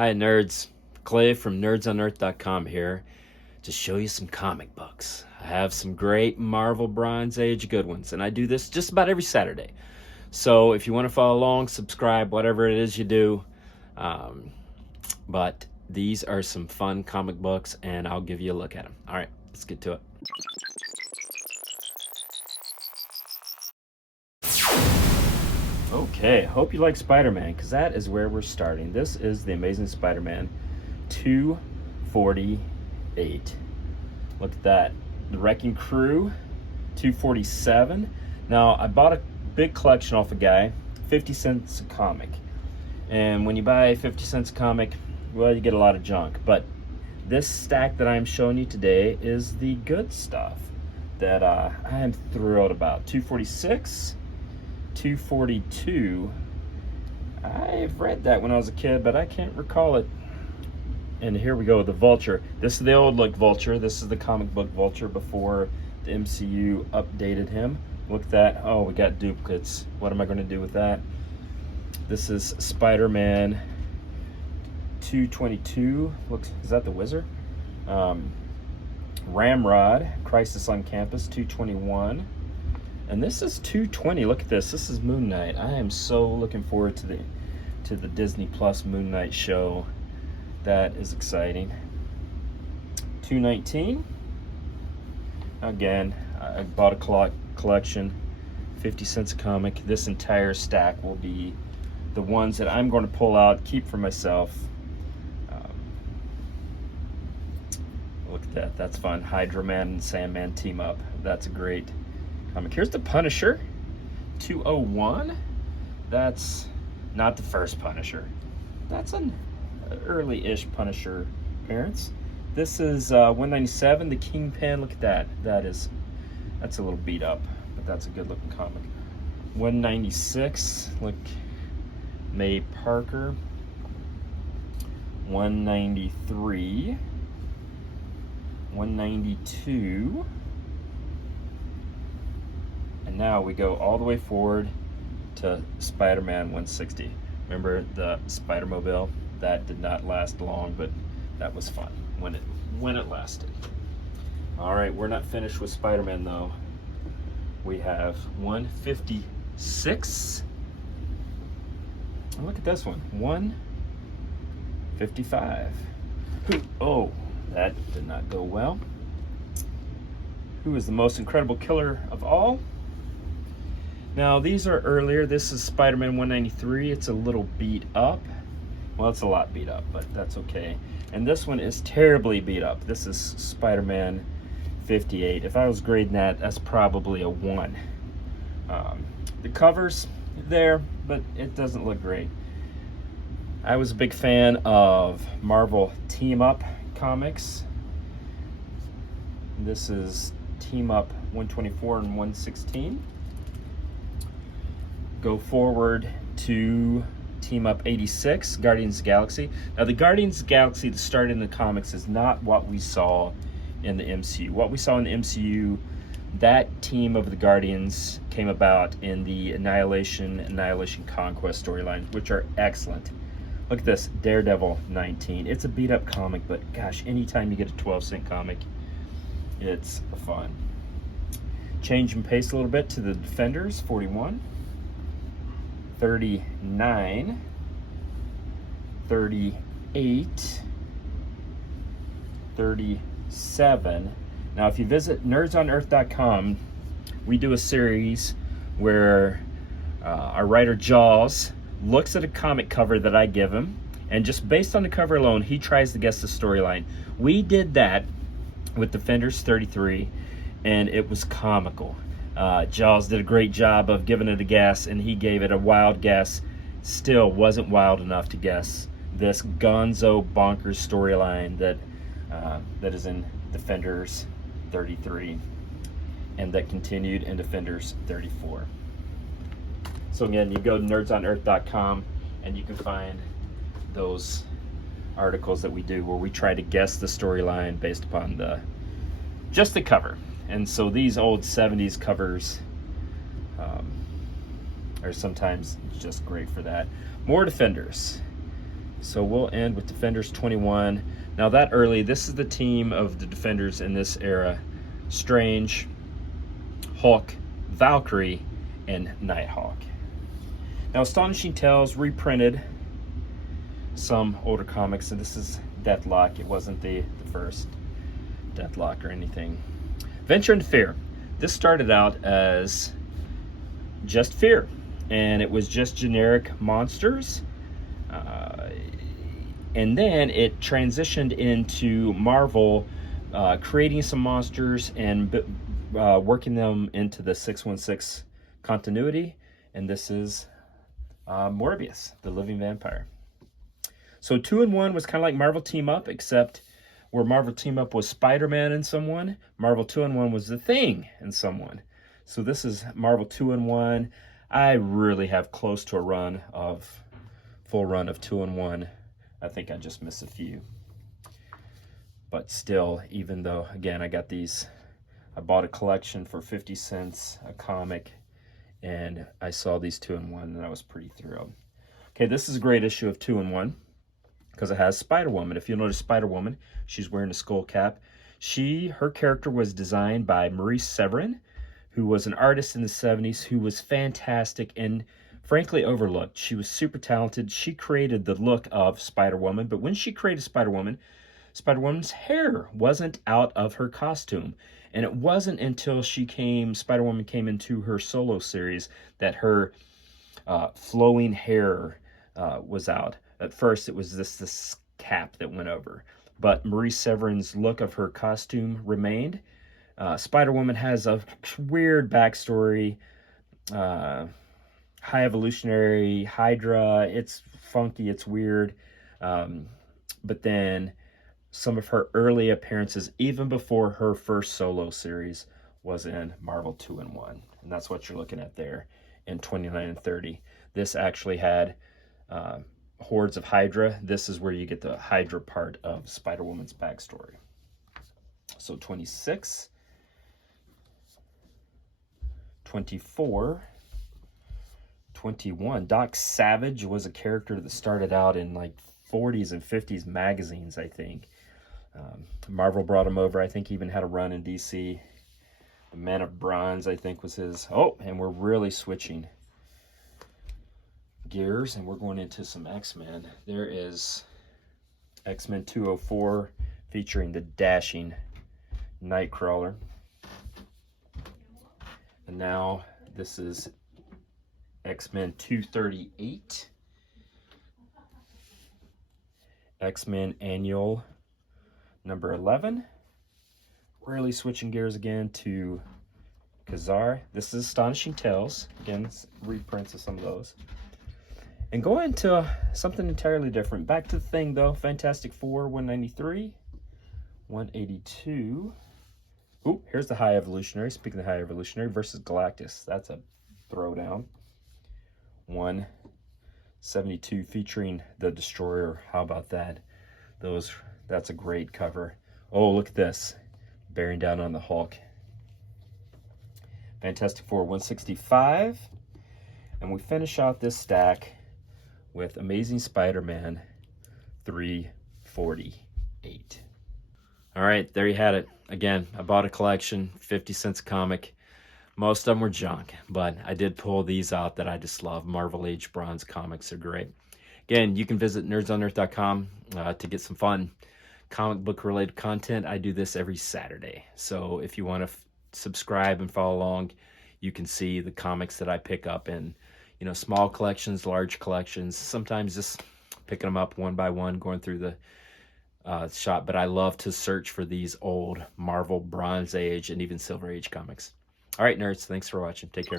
Hi nerds, Clay from nerdsonearth.com here to show you some comic books. I have some great Marvel Bronze Age good ones, and I do this just about every Saturday. So if you want to follow along, subscribe, whatever it is you do. But these are some fun comic books, and I'll give you a look at them. All right, let's get to it. Okay, hope you like Spider-Man, because that is where we're starting. This is the Amazing Spider-Man 248. Look at that. The Wrecking Crew 247. Now, I bought a big collection off a guy, 50 cents a comic. And when you buy 50 cents a comic, well, you get a lot of junk. But this stack that I'm showing you today is the good stuff that I am thrilled about. 246. 242. I've read that when I was a kid, but I can't recall it. And here we go, the Vulture. This is the old look Vulture. This is the comic book Vulture before the MCU updated him. Look at that. Oh, we got duplicates. What am I going to do with that? This is Spider-Man 222. Looks, is that the Wizard? Ramrod, Crisis on Campus 221. And this is 220. Look at this. This is Moon Knight. I am so looking forward to the Disney Plus Moon Knight show. That is exciting. 219. Again, I bought a collection, 50 cents a comic. This entire stack will be the ones that I'm going to pull out, keep for myself. Look at that. That's fun. Hydra Man and Sandman team up. That's a great comic. Here's the Punisher 201. That's not the first Punisher. That's an early-ish Punisher appearance. This is 197, the Kingpin. Look at that. That's a little beat up, but that's a good looking comic. 196, look, May Parker. 193. 192. And now we go all the way forward to Spider-Man 160. Remember the Spider-Mobile? That did not last long, but that was fun when it lasted. All right, we're not finished with Spider-Man though. We have 156. And look at this one, 155. Oh, that did not go well. Who is the most incredible killer of all? Now, these are earlier. This is Spider-Man 193. It's a little beat up. Well, it's a lot beat up, but that's okay. And this one is terribly beat up. This is Spider-Man 58. If I was grading that, that's probably a 1. The cover's there, but it doesn't look great. I was a big fan of Marvel Team Up comics. This is Team Up 124 and 116. Go forward to Team Up 86, Guardians of the Galaxy. Now, the Guardians of the Galaxy that started in the comics is not what we saw in the MCU. What we saw in the MCU, that team of the Guardians came about in the Annihilation Conquest storylines, which are excellent. Look at this, Daredevil 19. It's a beat-up comic, but gosh, anytime you get a 12-cent comic, it's fun. Change and pace a little bit to the Defenders, 41. 39, 38, 37. Now, if you visit nerdsonearth.com, we do a series where our writer Jaws looks at a comic cover that I give him, and just based on the cover alone, he tries to guess the storyline. We did that with Defenders 33, and it was comical. Jaws did a great job of giving it a guess, and he gave it a wild guess. Still wasn't wild enough to guess this gonzo bonkers storyline that is in Defenders 33 and that continued in Defenders 34. So again, you go to nerdsonearth.com and you can find those articles that we do where we try to guess the storyline based upon just the cover. And so these old 70s covers are sometimes just great for that. More Defenders. So we'll end with Defenders 21. Now that early, this is the team of the Defenders in this era. Strange, Hulk, Valkyrie, and Nighthawk. Now Astonishing Tales reprinted some older comics, and this is Deathlock. It wasn't the first Deathlock or anything. Venture into Fear. This started out as just Fear, and it was just generic monsters. And then it transitioned into Marvel creating some monsters and working them into the 616 continuity. And this is Morbius, the living vampire. So 2 and 1 was kind of like Marvel Team Up, except where Marvel Team Up was Spider-Man and someone, Marvel 2 and 1 was The Thing and someone. So this is Marvel 2 and 1. I really have close to a full run of 2 and 1. I think I just missed a few. But still, even though, again, I got these, I bought a collection for 50 cents, a comic, and I saw these 2 and 1, and I was pretty thrilled. Okay, this is a great issue of 2 and 1 because it has Spider-Woman. If you notice Spider-Woman, she's wearing a skull cap. Her character was designed by Maurice Severin, who was an artist in the 70s, who was fantastic and frankly overlooked. She was super talented. She created the look of Spider-Woman, but when she created Spider-Woman's hair wasn't out of her costume. And it wasn't until Spider-Woman came into her solo series that her flowing hair was out. At first, it was this cap that went over. But Maurice Severin's look of her costume remained. Spider-Woman has a weird backstory. High evolutionary, Hydra, it's funky, it's weird. But then some of her early appearances, even before her first solo series, was in Marvel 2 and 1. And that's what you're looking at there in 29 and 30. This actually had hordes of Hydra. This is where you get the Hydra part of Spider-Woman's backstory. So 26, 24, 21. Doc Savage was a character that started out in like 40s and 50s magazines, I think. Marvel brought him over. I think he even had a run in DC. The Man of Bronze, I think, was his. Oh, and we're really switching gears, and we're going into some X-Men. There is X-Men 204 featuring the dashing Nightcrawler. And now this is X-Men 238. X-Men Annual number 11. Really switching gears again to Ka-Zar. This is Astonishing Tales. Again, reprints of some of those. And go into something entirely different. Back to the Thing, though. Fantastic Four, 193. 182. Ooh, here's the High Evolutionary. Speaking of the High Evolutionary versus Galactus. That's a throwdown. 172 featuring the Destroyer. How about that? That's a great cover. Oh, look at this. Bearing down on the Hulk. Fantastic Four 165. And we finish out this stack with Amazing Spider-Man 348. All right, there you had it. Again, I bought a collection, 50 cents comic. Most of them were junk, but I did pull these out that I just love. Marvel Age Bronze comics are great. Again, you can visit nerdsonearth.com to get some fun comic book related content. I do this every Saturday. So if you want to subscribe and follow along, you can see the comics that I pick up in, small collections, large collections, sometimes just picking them up one by one, going through the shop. But I love to search for these old Marvel Bronze Age and even Silver Age comics. All right, nerds, thanks for watching. Take care.